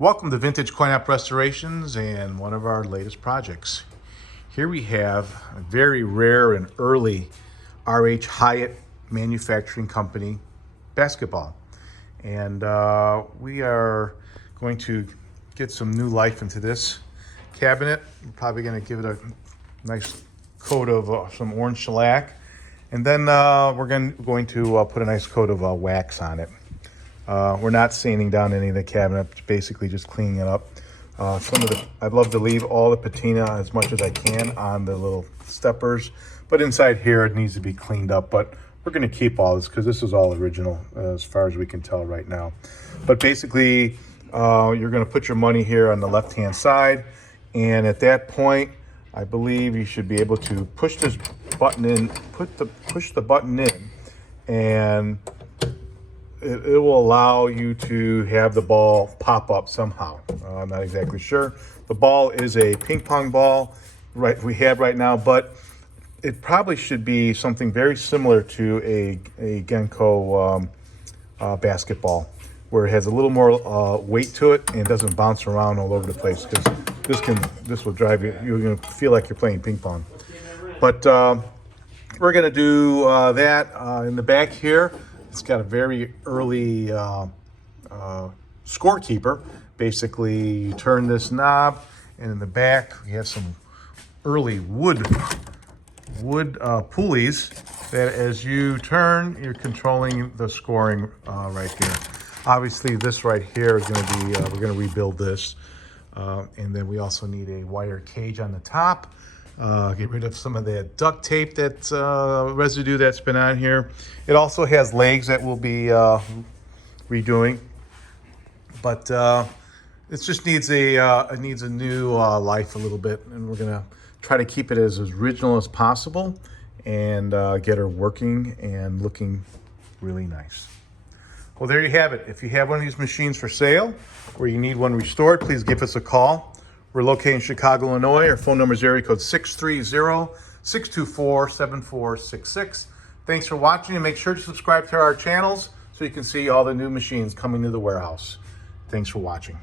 Welcome to Vintage Coin-Op Restorations and one of our latest projects. Here we have a very rare and early RH Hiatt Manufacturing Company basketball. And we are going to get some new life into this cabinet. We're probably going to give it a nice coat of some orange shellac. And then we're going to put a nice coat of wax on it. We're not sanding down any of the cabinet, basically just cleaning it up. I'd love to leave all the patina as much as I can on the little steppers, but inside here it needs to be cleaned up. But we're going to keep all this because this is all original as far as we can tell right now. But basically, you're going to put your money here on the left-hand side, and at that point, I believe you should be able to push this button in, push the button in, and it will allow you to have the ball pop up somehow. I'm not exactly sure. The ball is a ping pong ball we have right now, but it probably should be something very similar to a Genko basketball, where it has a little more weight to it and doesn't bounce around all over the place, because this will drive you. You're going to feel like you're playing ping pong. But we're going to do that in the back here. It's got a very early scorekeeper. Basically, you turn this knob, and in the back, you have some early wood pulleys that as you turn, you're controlling the scoring right here. Obviously, this right here is going to be, we're going to rebuild this. And then we also need a wire cage on the top. Get rid of some of that duct tape, that residue that's been on here. It also has legs that we'll be redoing, but it just needs a new life a little bit, and we're gonna try to keep it as original as possible and get her working and looking really nice. Well, there you have it. If you have one of these machines for sale or you need one restored, please give us a call. We're located in Chicago, Illinois. Our phone number is area code 630-624-7466. Thanks for watching, and make sure to subscribe to our channels so you can see all the new machines coming to the warehouse. Thanks for watching.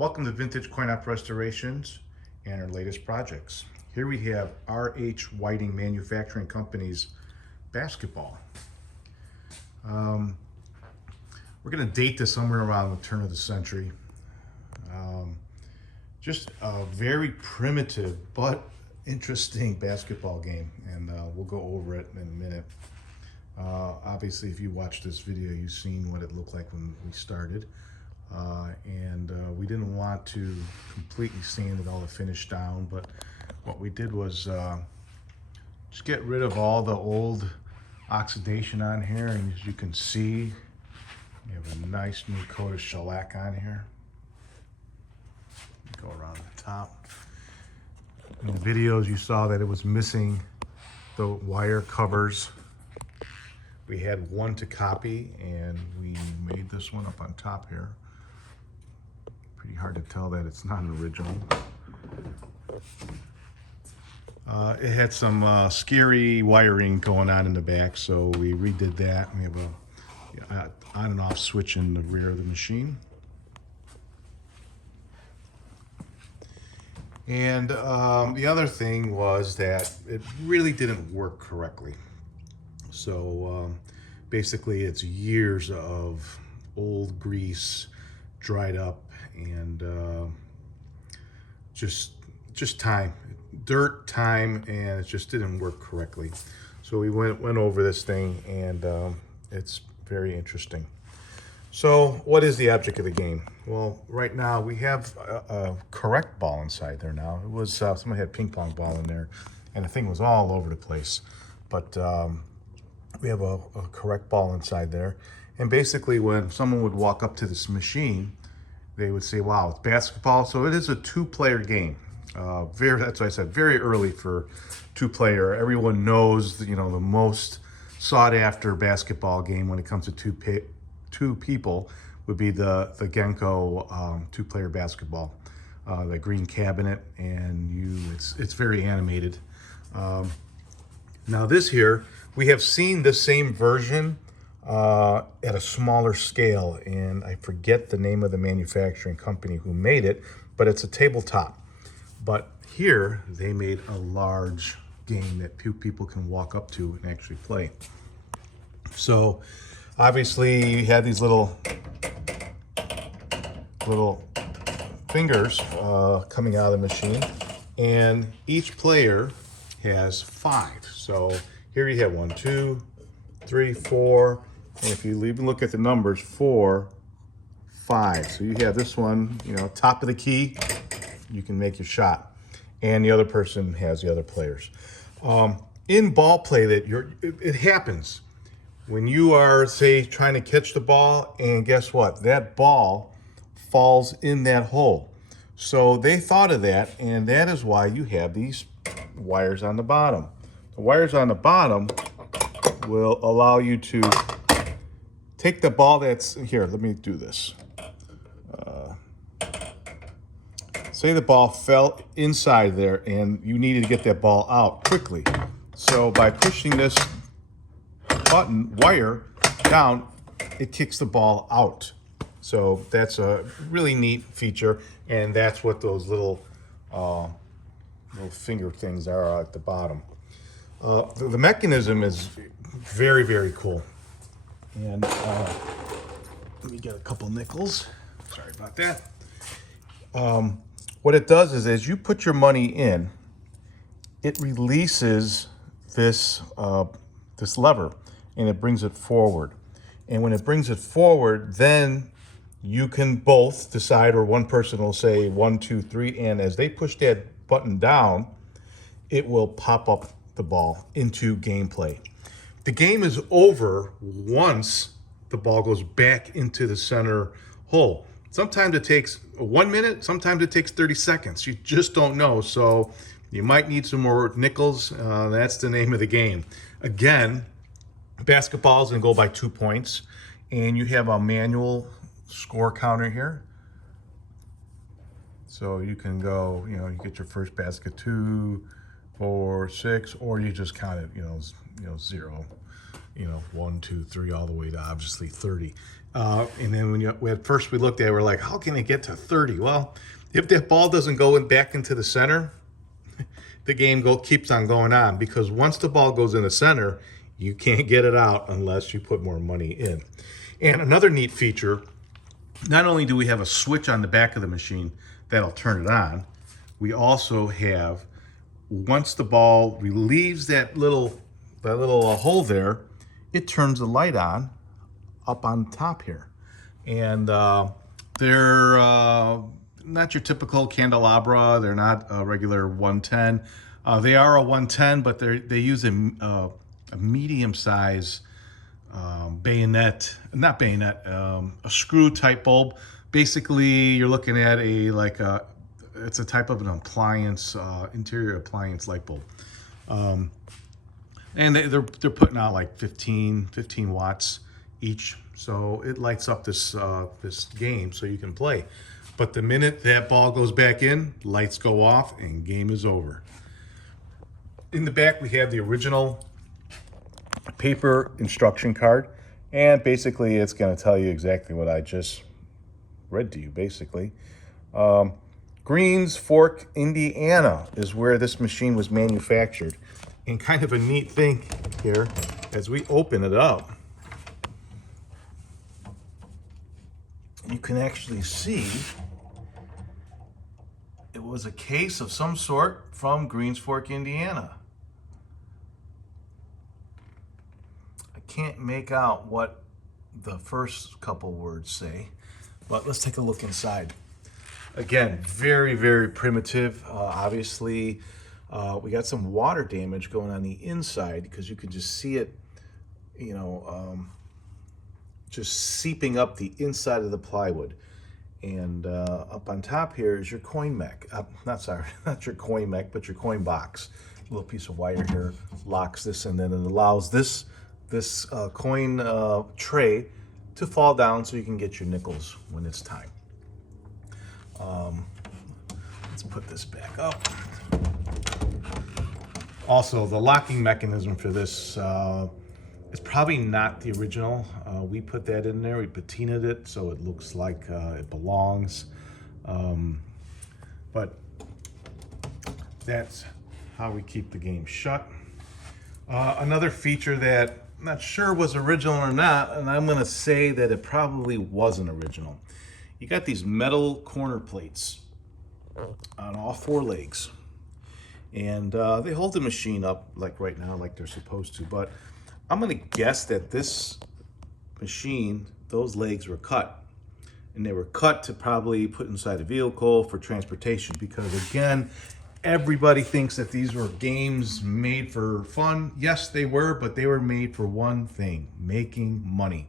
Welcome to Vintage Coin-Op Restorations and our latest projects. Here we have R.H. Whiting Manufacturing Company's basketball. We're going to date this somewhere around the turn of the century. Just a very primitive but interesting basketball game, and we'll go over it in a minute. Obviously, if you watched this video, you've seen what it looked like when we started. We didn't want to completely sand it all the finish down, but what we did was just get rid of all the old oxidation on here, and as you can see, you have a nice new coat of shellac on here. Go around the top. In the videos you saw that it was missing the wire covers. We had one to copy, and we made this one up on top here. Pretty hard to tell that it's not an original. It had some scary wiring going on in the back, so we redid that. We have a on and off switch in the rear of the machine. And the other thing was that it really didn't work correctly. So basically it's years of old grease, dried up, and just time, dirt, time, and it just didn't work correctly. So we went over this thing, and it's very interesting. So what is the object of the game? Well, right now we have a correct ball inside there now. It was, somebody had a ping pong ball in there, and the thing was all over the place. But we have a correct ball inside there. And basically when someone would walk up to this machine, they would say, wow, it's basketball. So it is a two-player game. That's what I said, very early for two-player. Everyone knows, the most sought-after basketball game when it comes to two people would be the Genko two-player basketball, the green cabinet, and it's very animated. Now this here, we have seen the same version at a smaller scale, and I forget the name of the manufacturing company who made it, but it's a tabletop. But here they made a large game that people can walk up to and actually play. So obviously you have these little fingers coming out of the machine, and each player has 5. So here you have 1, 2, 3, 4, and if you even look at the numbers, 4, 5. So you have this one, top of the key, you can make your shot, and the other person has the other players. In ball play, it happens when you are, say, trying to catch the ball, and guess what? That ball falls in that hole. So they thought of that, and that is why you have these wires on the bottom. The wires on the bottom will allow you to take the ball that's here. Let me do this. Say the ball fell inside there, and you needed to get that ball out quickly. So by pushing this wire down, it kicks the ball out. So that's a really neat feature, and that's what those little finger things are at the bottom. The mechanism is very, very cool. And let me get a couple nickels. Sorry about that. What it does is, as you put your money in, it releases this lever, and it brings it forward. And when it brings it forward, then you can both decide, or one person will say 1, 2, 3, and as they push that button down, it will pop up the ball into gameplay. The game is over once the ball goes back into the center hole. Sometimes it takes 1 minute, sometimes it takes 30 seconds. You just don't know. So you might need some more nickels. That's the name of the game. Again, basketball is going to go by 2 points, and you have a manual score counter here. So you can go, you get your first basket, 2, 4, 6, or you just count it, 0. you know, 1, 2, 3, all the way to obviously 30. And then at first we looked at it, we're like, how can it get to 30? Well, if that ball doesn't go back into the center, the game keeps on going on, because once the ball goes in the center, you can't get it out unless you put more money in. And another neat feature, not only do we have a switch on the back of the machine that'll turn it on, we also have, once the ball relieves that little hole there, it turns the light on up on top here. And they're not your typical candelabra. They're not a regular 110. They are a 110, but they use a medium size bayonet, not bayonet, a screw type bulb. Basically, you're looking at it's a type of an appliance, interior appliance light bulb. And they're putting out like 15 watts each. So it lights up this game so you can play. But the minute that ball goes back in, lights go off and game is over. In the back, we have the original paper instruction card. And basically, it's going to tell you exactly what I just read to you, basically. Greens Fork, Indiana is where this machine was manufactured. And kind of a neat thing here, as we open it up, you can actually see it was a case of some sort from Greens Fork, Indiana. I can't make out what the first couple words say, but let's take a look inside. Again, very, very primitive. Obviously, we got some water damage going on the inside, because you can just see it, you know, just seeping up the inside of the plywood. And up on top here is your coin mech. Not your coin mech, but your coin box. A little piece of wire here locks this, and then it allows this coin tray to fall down so you can get your nickels when it's time. Let's put this back up. Also, the locking mechanism for this is probably not the original. We put that in there, we patinaed it so it looks like it belongs. But that's how we keep the game shut. Another feature that I'm not sure was original or not, and I'm gonna say that it probably wasn't original. You got these metal corner plates on all 4 legs. And they hold the machine up like right now, like they're supposed to. But I'm gonna guess that this machine, those legs were cut. And they were cut to probably put inside a vehicle for transportation. Because again, everybody thinks that these were games made for fun. Yes, they were, but they were made for one thing: making money.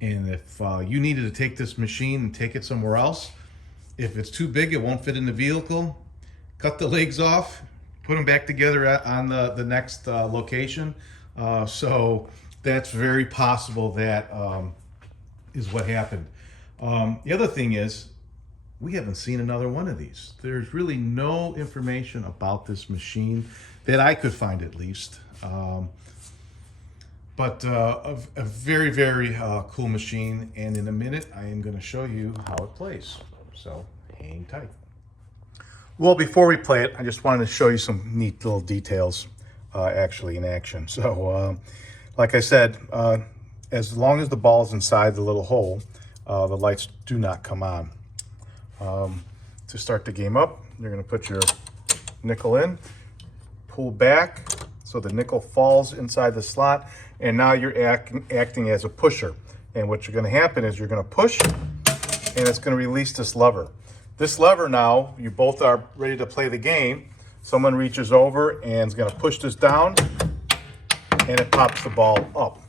And if you needed to take this machine and take it somewhere else, if it's too big, it won't fit in the vehicle, cut the legs off, put them back together on the next location. So that's very possible that is what happened. The other thing is, we haven't seen another one of these. There's really no information about this machine that I could find, at least. But a very, very cool machine. And in a minute, I am going to show you how it plays. So hang tight. Well, before we play it, I just wanted to show you some neat little details actually in action. So like I said, as long as the ball's inside the little hole, the lights do not come on. To start the game up, you're going to put your nickel in, pull back so the nickel falls inside the slot, and now you're acting as a pusher. And what you're going to happen is you're going to push, and it's going to release this lever. This lever now, you both are ready to play the game. Someone reaches over and is going to push this down, and it pops the ball up.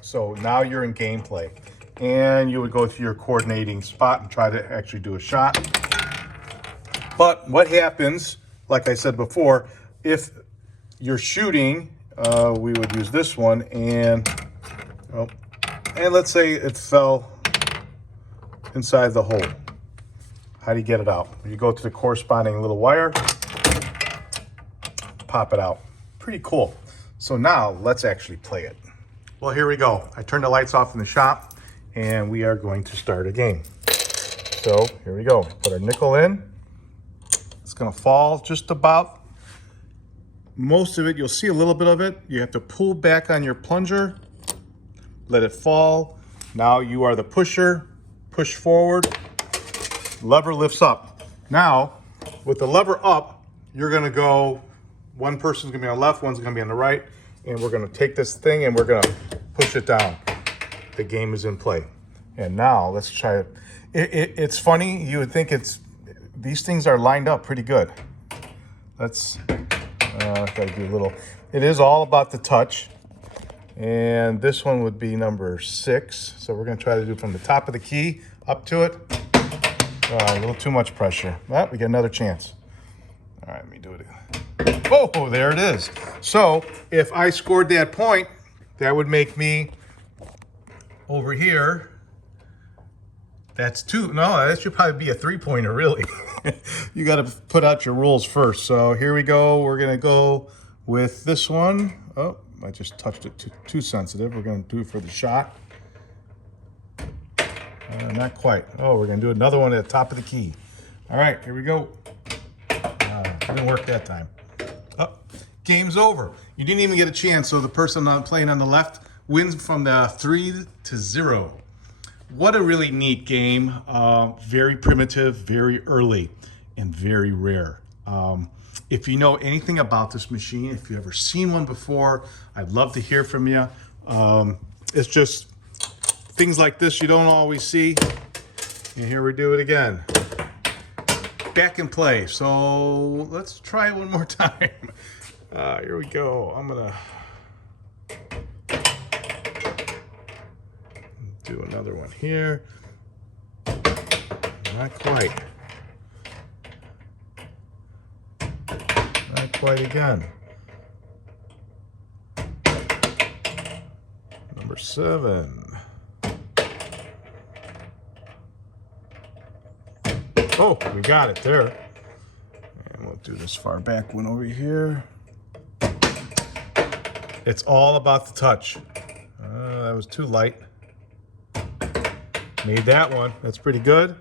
So now you're in gameplay. And you would go to your coordinating spot and try to actually do a shot. But what happens, like I said before, if you're shooting, we would use this one, and let's say it fell inside the hole. How do you get it out? You go to the corresponding little wire, pop it out. Pretty cool. So now let's actually play it. Well, here we go. I turned the lights off in the shop and we are going to start a game. So here we go. Put our nickel in. It's gonna fall just about. Most of it, you'll see a little bit of it. You have to pull back on your plunger, let it fall. Now you are the pusher, push forward, lever lifts up. Now, with the lever up, you're gonna go, one person's gonna be on the left, one's gonna be on the right, and we're gonna take this thing and we're gonna push it down. The game is in play. And now let's try it. It's funny, you would think these things are lined up pretty good. Let's, gotta do a little, it is all about the touch. And this one would be number 6. So we're gonna try to do from the top of the key up to it. A little too much pressure. Well, we get another chance. All right, let me do it again. Oh, there it is. So if I scored that point, that would make me over here. That's 2. No, that should probably be a 3-pointer, really. You got to put out your rules first. So here we go. We're going to go with this one. Oh, I just touched it too sensitive. We're going to do it for the shot. Not quite. Oh, we're going to do another one at the top of the key. All right, here we go. Didn't work that time. Oh, game's over. You didn't even get a chance, so the person playing on the left wins from the 3-0. What a really neat game. Very primitive, very early, and very rare. If you know anything about this machine, if you've ever seen one before, I'd love to hear from you. It's just things like this you don't always see. And here we do it again. Back in play. So let's try it one more time. Here we go. I'm gonna do another one here. Not quite. Not quite again. Number 7. Oh, we got it there. And we'll do this far back one over here. It's all about the touch. That was too light. Made that one. That's pretty good.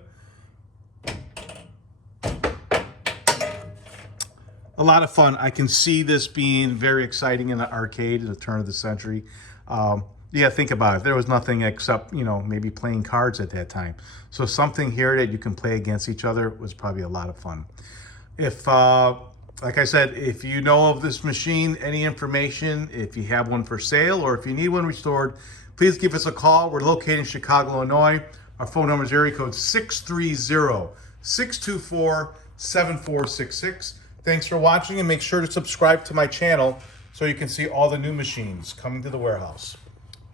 A lot of fun. I can see this being very exciting in the arcade at the turn of the century. Yeah, think about it. There was nothing except, maybe playing cards at that time. So something here that you can play against each other was probably a lot of fun. If, like I said, if you know of this machine, any information, if you have one for sale or if you need one restored, please give us a call. We're located in Chicago, Illinois. Our phone number is area code 630-624-7466. Thanks for watching, and make sure to subscribe to my channel so you can see all the new machines coming to the warehouse.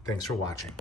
Thanks for watching.